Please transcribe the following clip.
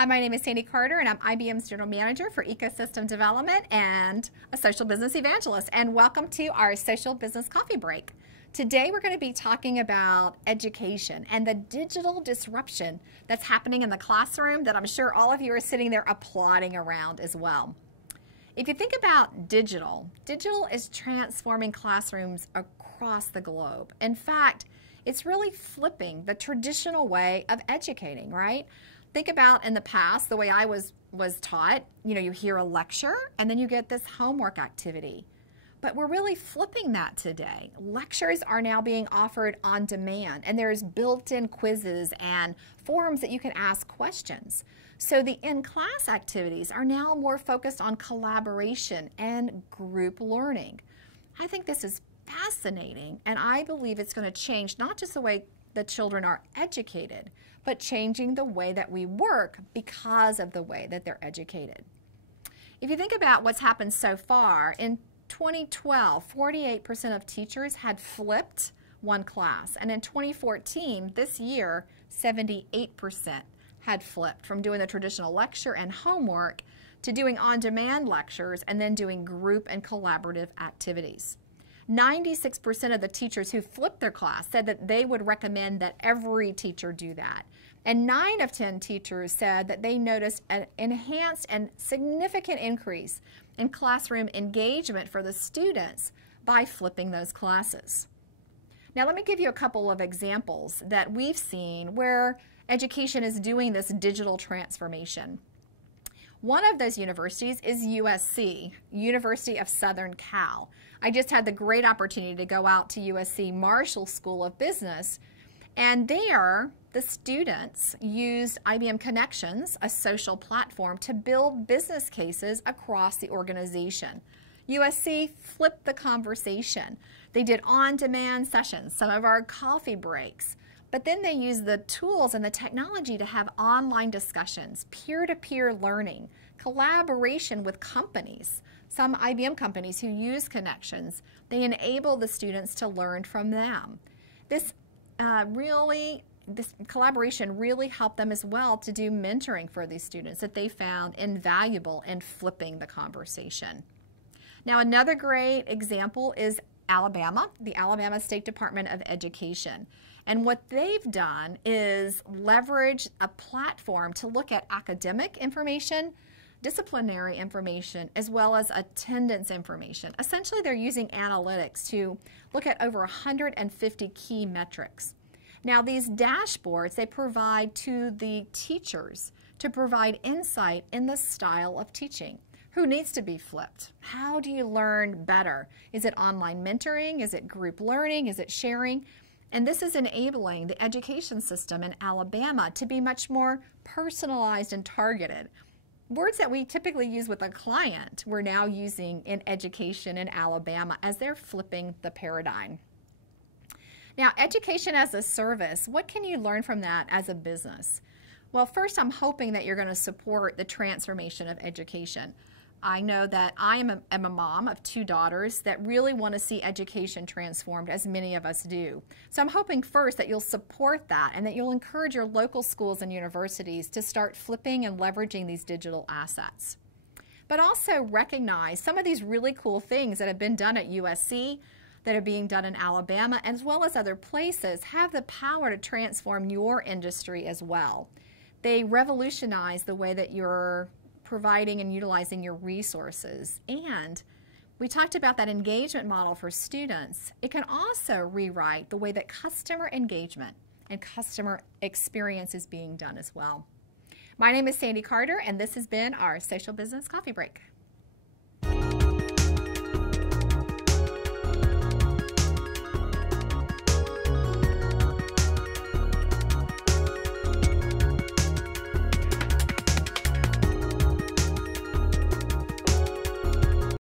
Hi, my name is Sandy Carter, and I'm IBM's General Manager for Ecosystem Development and a Social Business Evangelist. And welcome to our Social Business Coffee Break. Today, we're going to be talking about education and the digital disruption that's happening in the classroom that I'm sure all of you are sitting there applauding around as well. If you think about digital is transforming classrooms across the globe. In fact, it's really flipping the traditional way of educating, right? Think about in the past, the way I was taught, you hear a lecture and then you get this homework activity. But we're really flipping that today. Lectures are now being offered on demand, and there's built-in quizzes and forums that you can ask questions. So the in-class activities are now more focused on collaboration and group learning. I think this is fascinating, and I believe it's going to change not just the way the children are educated, but changing the way that we work because of the way that they're educated. If you think about what's happened so far, in 2012, 48% of teachers had flipped one class, and in 2014, this year, 78% had flipped from doing the traditional lecture and homework to doing on-demand lectures and then doing group and collaborative activities. 96% of the teachers who flipped their class said that they would recommend that every teacher do that. And 9 of 10 teachers said that they noticed an enhanced and significant increase in classroom engagement for the students by flipping those classes. Now let me give you a couple of examples that we've seen where education is doing this digital transformation. One of those universities is USC, University of Southern Cal. I just had the great opportunity to go out to USC Marshall School of Business, and there the students used IBM Connections, a social platform, to build business cases across the organization. USC flipped the conversation. They did on-demand sessions, some of our coffee breaks, but then they used the tools and the technology to have online discussions, peer-to-peer learning, collaboration with companies. Some IBM companies who use Connections, they enable the students to learn from them. This collaboration really helped them as well to do mentoring for these students that they found invaluable in flipping the conversation. Now, another great example is Alabama, the Alabama State Department of Education. And what they've done is leverage a platform to look at academic information, disciplinary information, as well as attendance information. Essentially, they're using analytics to look at over 150 key metrics. Now, these dashboards, they provide to the teachers to provide insight in the style of teaching. Who needs to be flipped? How do you learn better? Is it online mentoring? Is it group learning? Is it sharing? And this is enabling the education system in Alabama to be much more personalized and targeted. Words that we typically use with a client, we're now using in education in Alabama as they're flipping the paradigm. Now, education as a service, what can you learn from that as a business? Well, first, I'm hoping that you're going to support the transformation of education. I know that I am a mom of 2 daughters that really want to see education transformed, as many of us do. So I'm hoping first that you'll support that and that you'll encourage your local schools and universities to start flipping and leveraging these digital assets. But also recognize some of these really cool things that have been done at USC, that are being done in Alabama, as well as other places, have the power to transform your industry as well. They revolutionize the way that you're providing and utilizing your resources. And we talked about that engagement model for students. It can also rewrite the way that customer engagement and customer experience is being done as well. My name is Sandy Carter, and this has been our Social Business Coffee Break.